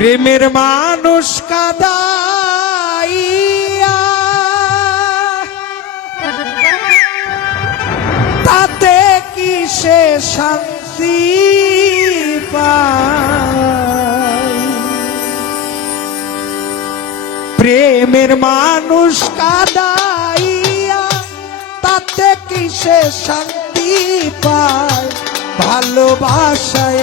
প্রেমের মানুষ কাদাইয়া। তাতে কি সে শান্তি প্রেমের মানুষ কাদাইয়া, তাতে কি সে শান্তি পায়? ভালোবাসায়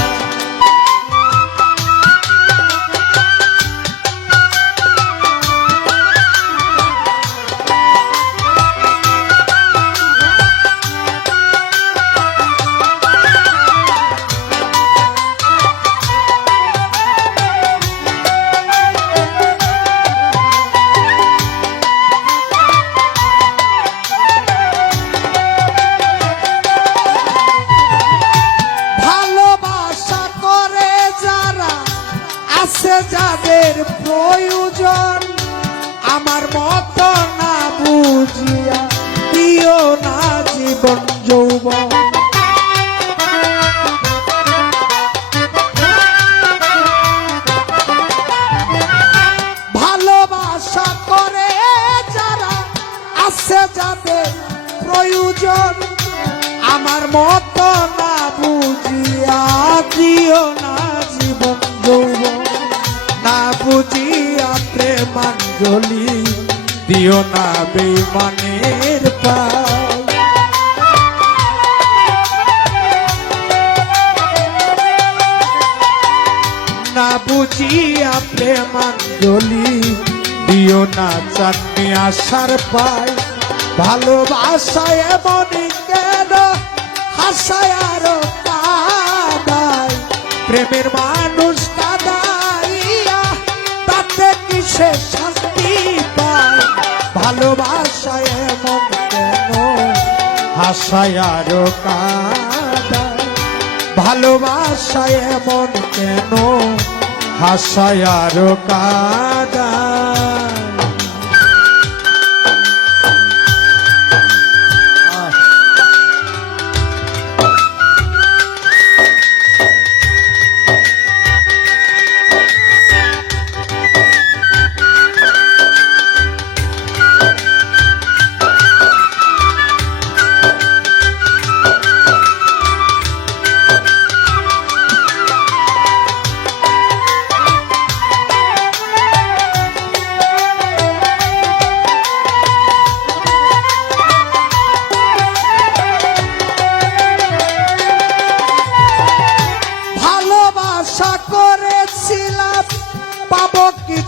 জীবন যৌবন ভালোবাসা করে যারা আছে যাদের প্রয়োজন, আমার মতো না বুঝিয়া দিও না জীবন যৌবন, না বুঝিয়া প্রেমাঞ্জলি দিও না বেমানের পায় না বুঝিয়া প্রেমাঞ্জলি দিও না, চাটনি আশার পায়। ভালোবাসায় এমনই কেন হাসায় আরও কাদায়? প্রেমের মানুষ কাদাইয়া তাতে কিসে শান্তি পায়? ভালোবাসায় এমন কেন হাসায় আরও কাদায়? ভালোবাসায় এমন কেন হাসায় আরও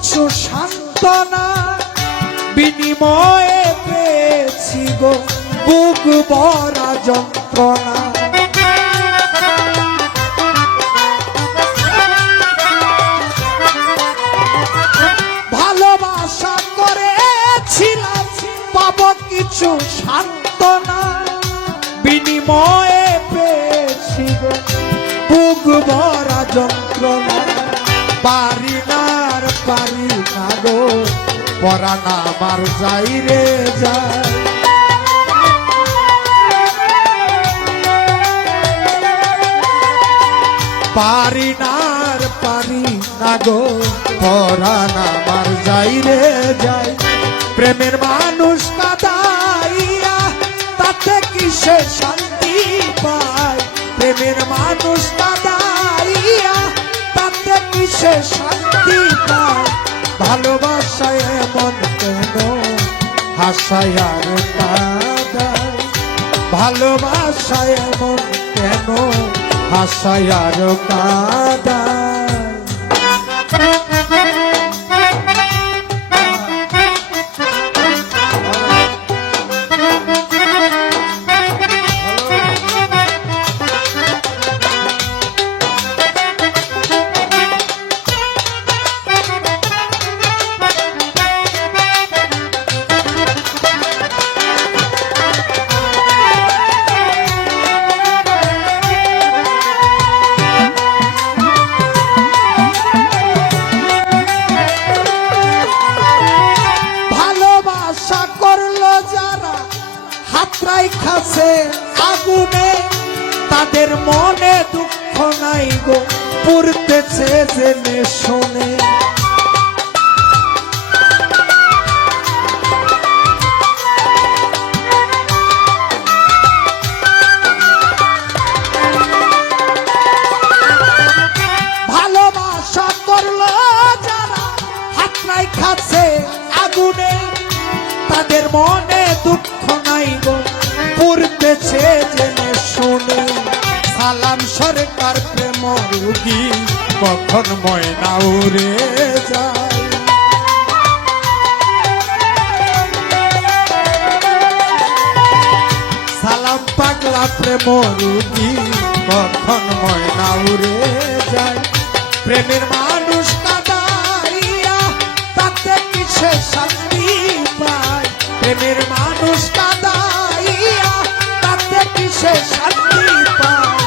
সান্ত্বনা বিনিময়ে পেয়েছি গো, বুক ভরা যন্ত্রণা। ভালোবাসা করেছিলাম, পাবো কিছু সান্ত্বনা বিনিময়ে পেয়েছি গো, বুক ভরা যন্ত্রণা। পারি না আর পারি না গো পরাণ আমার যাই রে যায়। পারি না পারি না গো পরাণ আমার যাই রে যায়। প্রেমের মানুষ কাদাইয়া, তাতে কিসে শান্তি পায়? প্রেমের মানুষ তাতে কিসে শান্তি পায় ভালোবাসায় মন কেন? হাসায় আর ভালোবাসায় মন কেন? হাসায় হাতরাই খাসে আগুনে, তাদের মনে দুঃখ নাই গো পুরতেছে জেনে শোনে। ভালোবাসা করল যারা হাতরাই আগুনে তাদের মনে দুঃখ নাই গো। পুরতেছে জেনে শুনে, সালাম সরকার প্রেম রুগী, কখন ময়না উড়ে যায়। সালাম পাগলা প্রেম রুগী, কখন ময়না উড়ে যায়। প্রেমের মানুষ কাদাইয়া, তাতে কিসে শান্তি পায় প্রেমের মানুষ কাদাইয়া, তাতে কিসে শান্তি পায়?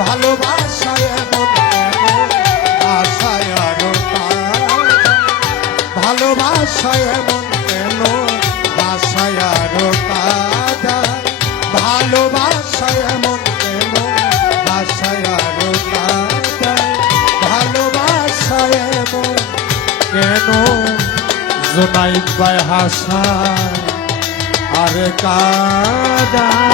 ভালোবাসায় এমন আশায় আরও ভালোবাসায় এমন কেন আশায় আরও কাদায় ভালোবাসায় বাই হাসা আর কাদায়